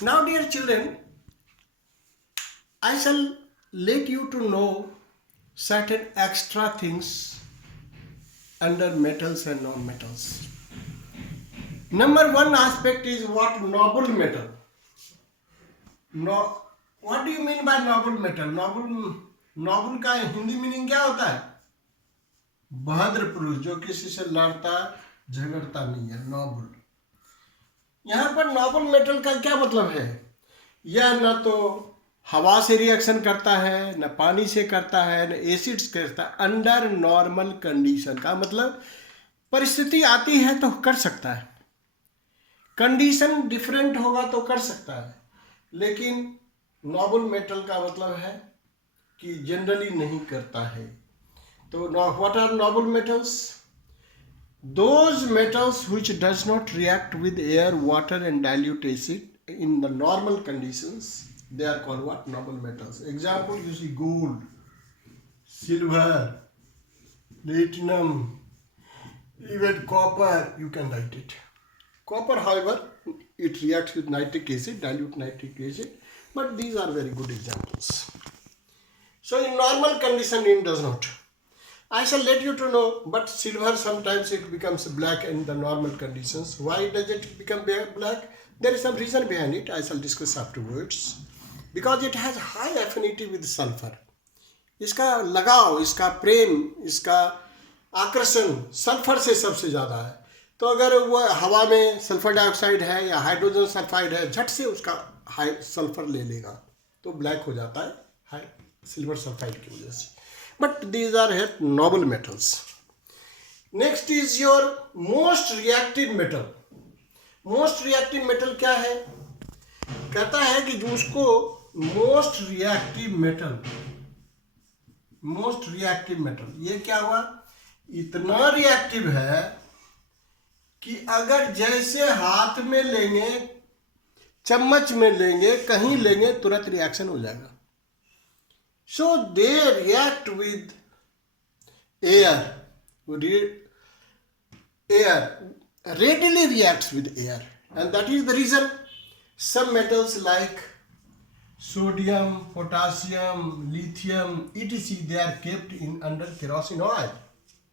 Now, dear children, I shall let you to know certain extra things under metals and non-metals. Number one aspect is what noble metal. No, what do you mean by noble metal? Noble का Hindi meaning क्या होता है? बहादुर पुरुष, जो किसी से लड़ता झगड़ता नहीं है, नोबल। यहाँ पर नोबल मेटल का क्या मतलब है? यह न तो हवा से रिएक्शन करता है, न पानी से करता है, न एसिड्स करता है। अंडर नॉर्मल कंडीशन का मतलब परिस्थिति आती है तो कर सकता है, कंडीशन डिफरेंट होगा तो कर सकता है, लेकिन नोबल मेटल का मतलब है कि जनरली नहीं करता है। तो what are noble metals? Those metals which does not react with air, water and dilute acid in the normal conditions, they are called what? Noble metals. Example, you see gold, silver, platinum, even copper, you can write it. Copper, however, it reacts with nitric acid, dilute nitric acid, but these are very good examples. So in normal condition it does not. I shall let you to know, but silver sometimes it becomes black in the normal conditions. Why does it become black? There is some reason behind it. I shall discuss afterwards. Because it has high affinity with sulfur. इसका लगाव, इसका प्रेम, इसका आकर्षण sulphur से सबसे ज़्यादा है। तो अगर वह हवा में सल्फर डाइऑक्साइड है या हाइड्रोजन सल्फाइड है, झट से उसका हाई सल्फर ले लेगा तो ब्लैक हो जाता है, हाई सिल्वर सल्फाइड की वजह से। But these are noble metals. Next is your most reactive metal. Most reactive metal क्या है? कहता है कि जो उसको most reactive metal, ये क्या हुआ? इतना रिएक्टिव है कि अगर जैसे हाथ में लेंगे, चम्मच में लेंगे, कहीं लेंगे, तुरंत रिएक्शन हो जाएगा। So they react with air. Air readily reacts with air, and that is the reason some metals like sodium, potassium, lithium, etc. they are kept in under kerosene oil.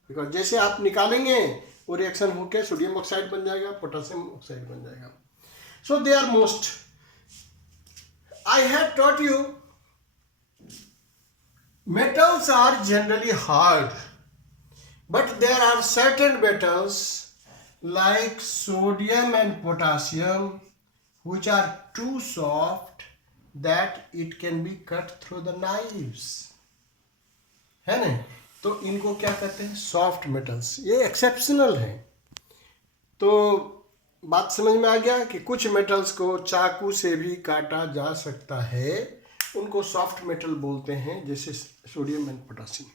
Because जैसे आप निकालेंगे वो reaction होकर sodium oxide बन जाएगा, potassium oxide बन जाएगा. So they are most. I have taught you metals are generally hard, but there are certain metals like sodium and potassium which are too soft that it can be cut through the knives, है ना? तो इनको क्या कहते हैं? Soft metals. ये exceptional हैं. तो बात समझ में आ गया कि कुछ मेटल्स को चाकू से भी काटा जा सकता है, उनको सॉफ्ट मेटल बोलते हैं, जैसे sodium and potassium.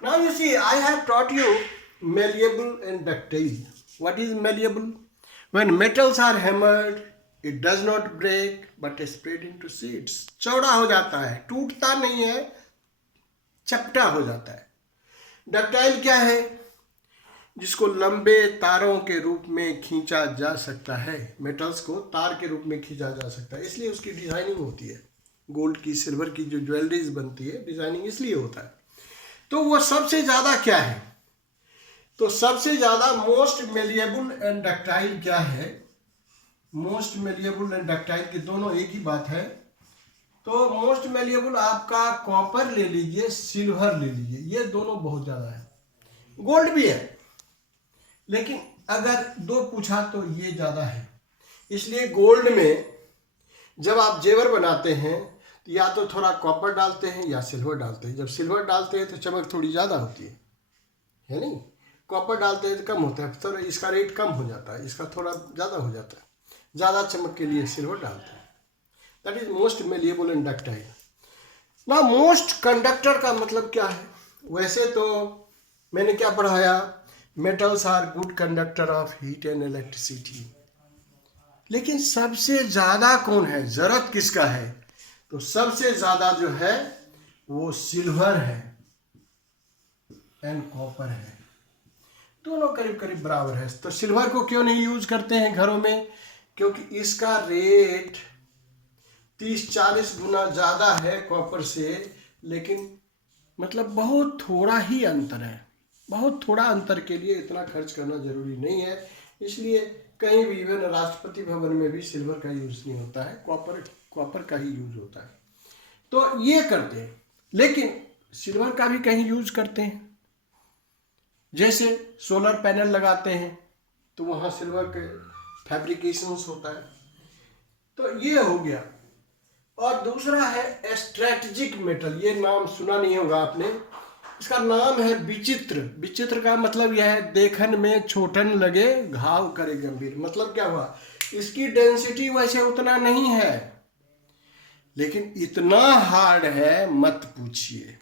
Now you see, I have taught you malleable and ductile. What is malleable? When metals are hammered, it does not break but is spread into sheets. चौड़ा हो जाता है, टूटता नहीं है, चपटा हो जाता है. डक्टाइल क्या है? जिसको लंबे तारों के रूप में खींचा जा सकता है. मेटल्स को तार के रूप में खींचा जा सकता है, इसलिए उसकी डिजाइनिंग होती है. गोल्ड की, सिल्वर की जो ज्वेलरीज बनती है, डिजाइनिंग इसलिए होता है. तो वो सबसे ज़्यादा क्या है? तो सबसे ज़्यादा मोस्ट मेलिएबल एंड डक्टाइल क्या है? मोस्ट मेलिएबल एंड डक्टाइल की दोनों एक ही बात है. तो मोस्ट मेलिएबल आपका कॉपर ले लीजिए, सिल्वर ले लीजिए, ये दोनों बहुत ज़्यादा है. गोल्ड भी है, लेकिन अगर दो पूछा तो ये ज़्यादा है. इसलिए गोल्ड में जब आप जेवर बनाते हैं तो या तो थोड़ा कॉपर डालते हैं या सिल्वर डालते हैं. जब सिल्वर डालते हैं तो चमक थोड़ी ज़्यादा होती है नहीं? कॉपर डालते हैं तो कम होता है, थोड़ा इसका रेट कम हो जाता है, इसका थोड़ा ज़्यादा हो जाता है. ज़्यादा चमक के लिए सिल्वर डालते हैं. That is most malleable and ductile. ना मोस्ट कंडक्टर का मतलब क्या है? वैसे तो मैंने क्या पढ़ाया? Metals are good conductor of heat and electricity. लेकिन सबसे ज़्यादा कौन है? ज़रूरत किसका है? तो सबसे ज़्यादा जो है वो सिल्वर है एंड कॉपर है. दोनों करीब करीब बराबर है. तो सिल्वर को क्यों नहीं यूज करते हैं घरों में? क्योंकि इसका रेट 30-40 गुना ज़्यादा है कॉपर से, लेकिन मतलब बहुत थोड़ा ही अंतर है। बहुत थोड़ा अंतर के लिए इतना खर्च करना ज़रूरी नहीं है, इसलिए कहीं भी इवन राष्ट्रपति भवन में भी सिल्वर का यूज़ नहीं होता है, कॉपर का ही यूज़ होता है। तो ये करते हैं, लेकिन सिल्वर का भी कहीं यूज़ करते हैं। जैसे सोलर पैनल लगाते हैं तो वहाँ सिल्वर के फैब्रिकेशंस होता है। तो ये हो गया। और दूसरा है स्ट्रेटजिक मेटल। ये नाम सुना नहीं होगा आपने। इसका नाम है विचित्र। विचित्र का मतलब यह है देखन में छोटन लगे, घाव करे गंभीर। मतलब क्या हुआ, इसकी डेंसिटी वैसे उतना नहीं है, लेकिन इतना हार्ड है मत पूछिए।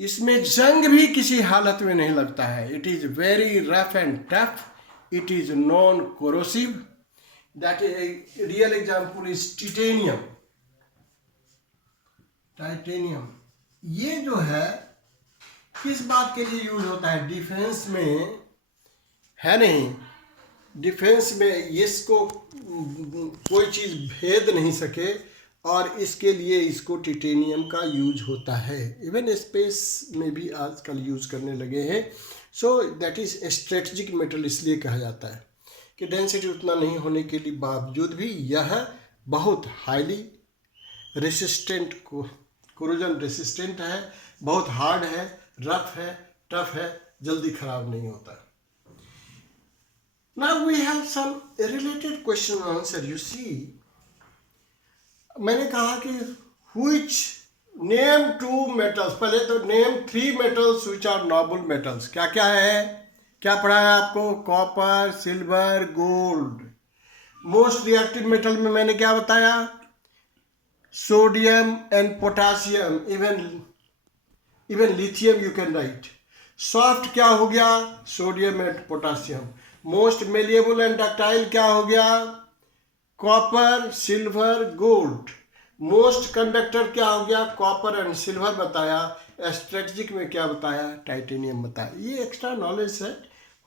इसमें जंग भी किसी हालत में नहीं लगता है। It is very rough and tough, it is non corrosive. That is real example is titanium. Titanium ये जो है किस बात के लिए यूज होता है, डिफेंस में है नहीं। डिफेंस में इसको कोई चीज भेद नहीं सके, और इसके लिए इसको टिटेनियम का यूज होता है। इवन स्पेस में भी आजकल यूज करने लगे हैं। So that is strategic metal इसलिए कहा जाता है कि डेंसिटी उतना नहीं होने के लिए बावजूद भी यह बहुत हाईली रेसिस्टेंट, कोरोजन रेसिस्टेंट है, बहुत हार्ड है, रफ है, टफ है, जल्दी खराब नहीं होता। Now we have some related question and answer. You see, मैंने कहा कि which name two metals, पहले तो name three metals which are noble metals. क्या क्या है, क्या पढ़ा है आपको, copper, silver, gold. Most reactive metal में मैंने क्या बताया, sodium and potassium, even lithium you can write. Soft क्या हो गया, sodium and potassium. Most malleable and ductile क्या हो गया, copper, silver, gold. Most conductor क्या हो गया, कॉपर एंड सिल्वर बताया। स्ट्रेटजिक में क्या बताया, टाइटेनियम बताया। ये एक्स्ट्रा नॉलेज है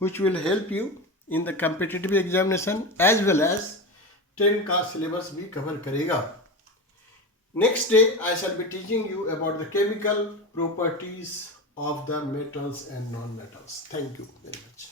which will help you in the competitive examination as well as 10 का सिलेबस भी कवर करेगा। Next day I shall be teaching you about the chemical properties of the metals and non-metals. Thank you very much.